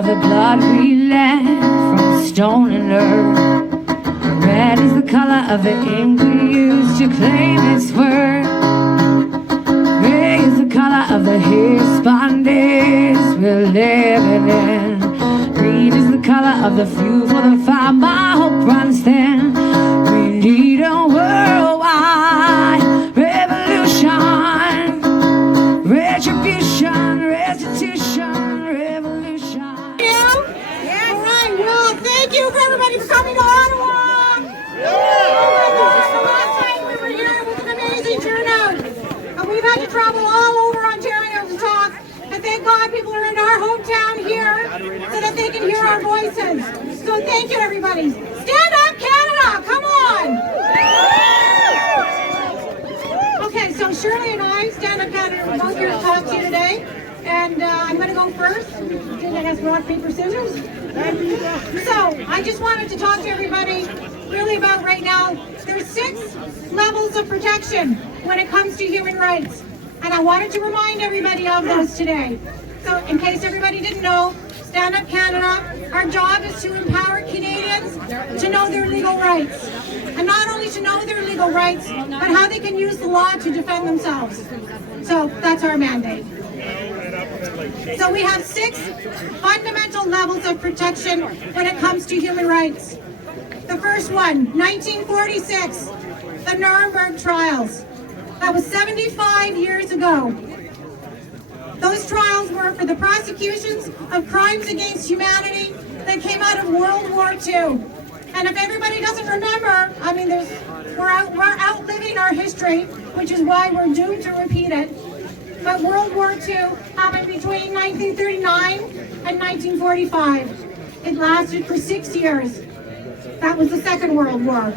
of the blood we left from stone and earth. Red is the color of the ink we use to claim its worth. Gray is the color of the Hispanics we're living in. Green is the color of the fuel for the fire my hope runs thin. We need a worldwide revolution, retribution, restitution, revolution. All right, well, thank you for everybody for coming to Ottawa. The last time we were here, it was an amazing turnout. And we've had to travel all over Ontario to talk. And thank God people are in our hometown here so that they can hear our voices. So thank you, everybody. Stand up, Canada! Come on! Okay, so Shirley and I, Stand Up Canada, we're both here to talk to you today. And I'm going to go first. I guess rock, paper, scissors. So I just wanted to talk to everybody really about right now. There's 6 levels of protection when it comes to human rights. And I wanted to remind everybody of those today. So in case everybody didn't know, Stand Up Canada, our job is to empower Canadians to know their legal rights. And not only to know their legal rights, but how they can use the law to defend themselves. So that's our mandate. So we have 6 fundamental levels of protection when it comes to human rights. The first one, 1946, the Nuremberg Trials. That was 75 years ago. Those trials were for the prosecutions of crimes against humanity that came out of World War II. And if everybody doesn't remember, I mean, we're outliving our history, which is why we're doomed to repeat it. But World War II happened between 1939 and 1945. It lasted for 6 years. That was the Second World War.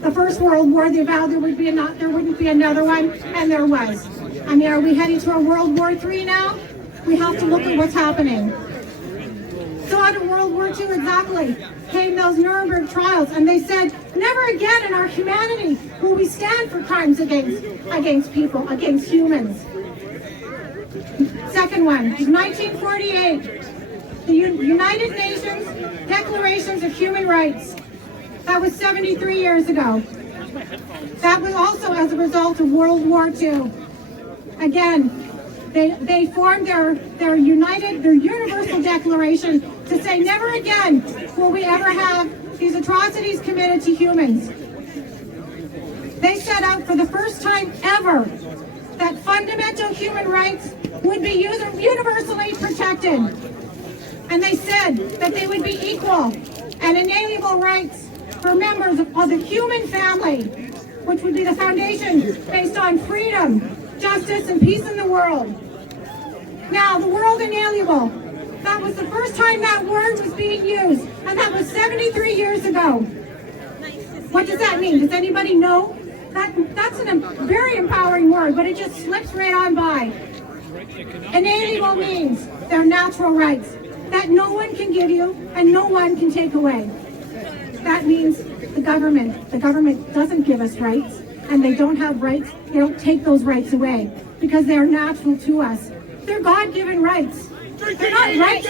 The First World War, they vowed there wouldn't be another one, and there was. I mean, are we heading to a World War III now? We have to look at what's happening. So out of World War II exactly came those Nuremberg trials, and they said, never again in our humanity will we stand for crimes against people, against humans. Second one is 1948, the United Nations Declarations of Human Rights. That was 73 years ago. That was also as a result of World War II. Again, they formed their universal declaration to say never again will we ever have these atrocities committed to humans. They set out for the first time ever that fundamental human rights would be universally protected. And they said that they would be equal and inalienable rights for members of the human family, which would be the foundation based on freedom, justice, and peace in the world. Now, the word inalienable, that was the first time that word was being used, and that was 73 years ago. What does that mean? Does anybody know? That's a very empowering word, but it just slips right on by. Inalienable means they're natural rights that no one can give you and no one can take away. That means the government doesn't give us rights, and they don't have rights. They don't take those rights away because they're natural to us. They're God-given rights. They're not rights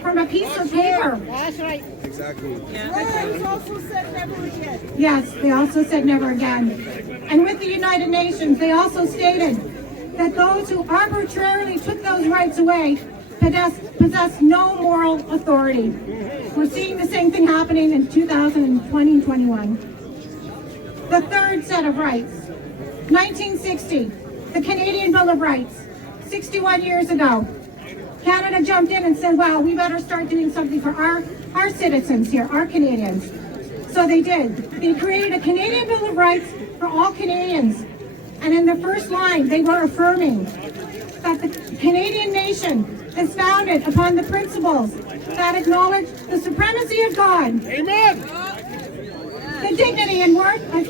from a piece of paper. That's right. Exactly. They also said never again. Yes, they also said never again. And with the United Nations, they also stated that those who arbitrarily took those rights away possess no moral authority. We're seeing the same thing happening in 2020 and 21. The third set of rights, 1960, the Canadian Bill of Rights, 61 years ago. Canada jumped in and said, wow, we better start doing something for our citizens here, our Canadians. So they did. They created a Canadian Bill of Rights for all Canadians. And in the first line, they were affirming that the Canadian nation is founded upon the principles that acknowledge the supremacy of God. Amen. The dignity and worth of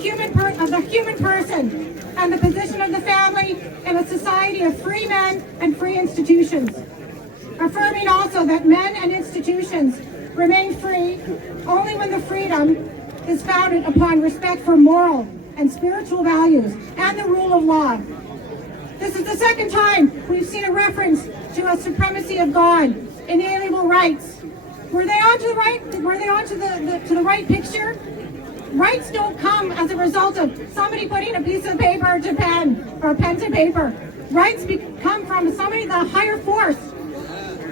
the human person, and the position of the family in a society of free men and free institutions. Affirming also that men and institutions remain free only when the freedom is founded upon respect for moral and spiritual values and the rule of law. This is the second time we've seen a reference to a supremacy of God, inalienable rights. Were they onto the right? Were they onto the right picture? Rights don't come as a result of somebody putting a piece of paper to pen or pen to paper. Rights come from somebody, the higher force.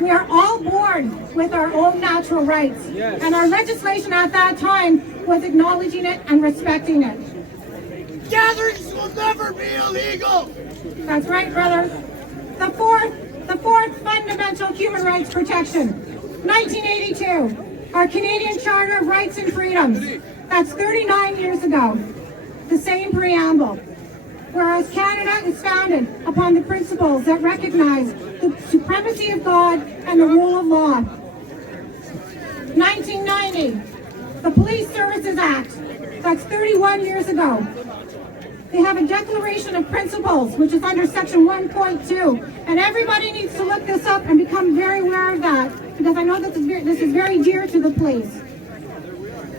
We are all born with our own natural rights. Yes. And our legislation at that time was acknowledging it and respecting it. Gatherings will never be illegal. That's right, brother. The fourth fundamental human rights protection, 1982, our Canadian Charter of Rights and Freedoms. That's 39 years ago. The same preamble. Whereas Canada is founded upon the principles that recognize the supremacy of God and the rule of law. 1990, the Police Services Act. That's 31 years ago. They have a Declaration of Principles, which is under Section 1.2, and everybody needs to look this up and become very aware of that, because I know that this is very dear to the police.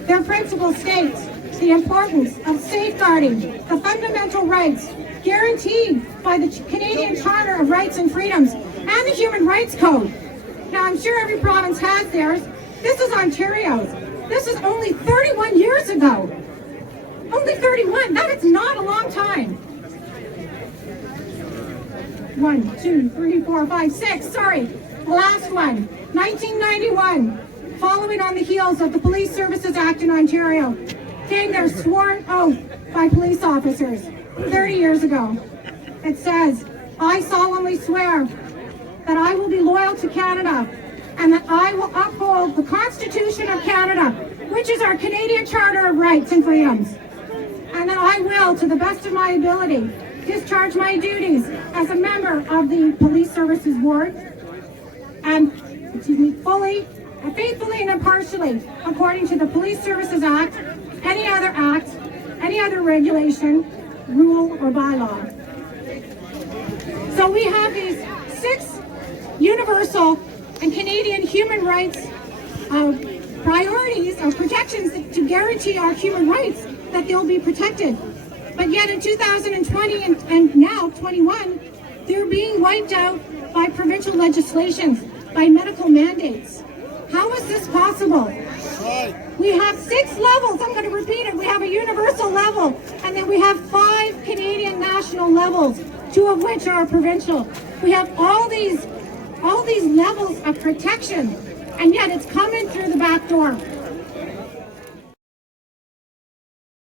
Their principle states the importance of safeguarding the fundamental rights guaranteed by the Canadian Charter of Rights and Freedoms and the Human Rights Code. Now, I'm sure every province has theirs. This is Ontario's. This is only 31 years ago. Only 31. That is not a long time. 1, 2, 3, 4, 5, 6. Sorry. The last one. 1991. Following on the heels of the Police Services Act in Ontario, came their sworn oath by police officers 30 years ago. It says, I solemnly swear that I will be loyal to Canada and that I will uphold the Constitution of Canada, which is our Canadian Charter of Rights and Freedoms, and that I will, to the best of my ability, discharge my duties as a member of the Police Services Board and fully, faithfully and impartially, according to the Police Services Act, any other regulation, rule, or bylaw. So we have these 6 universal and Canadian human rights priorities or protections to guarantee our human rights, that they'll be protected. But yet in 2020 and now 21, they're being wiped out by provincial legislations, by medical mandates. How is this possible? We have 6 levels. I'm going to repeat it. We have a universal level, and then we have 5 Canadian national levels, 2 of which are provincial. We have all these levels of protection, and yet it's coming through the back door.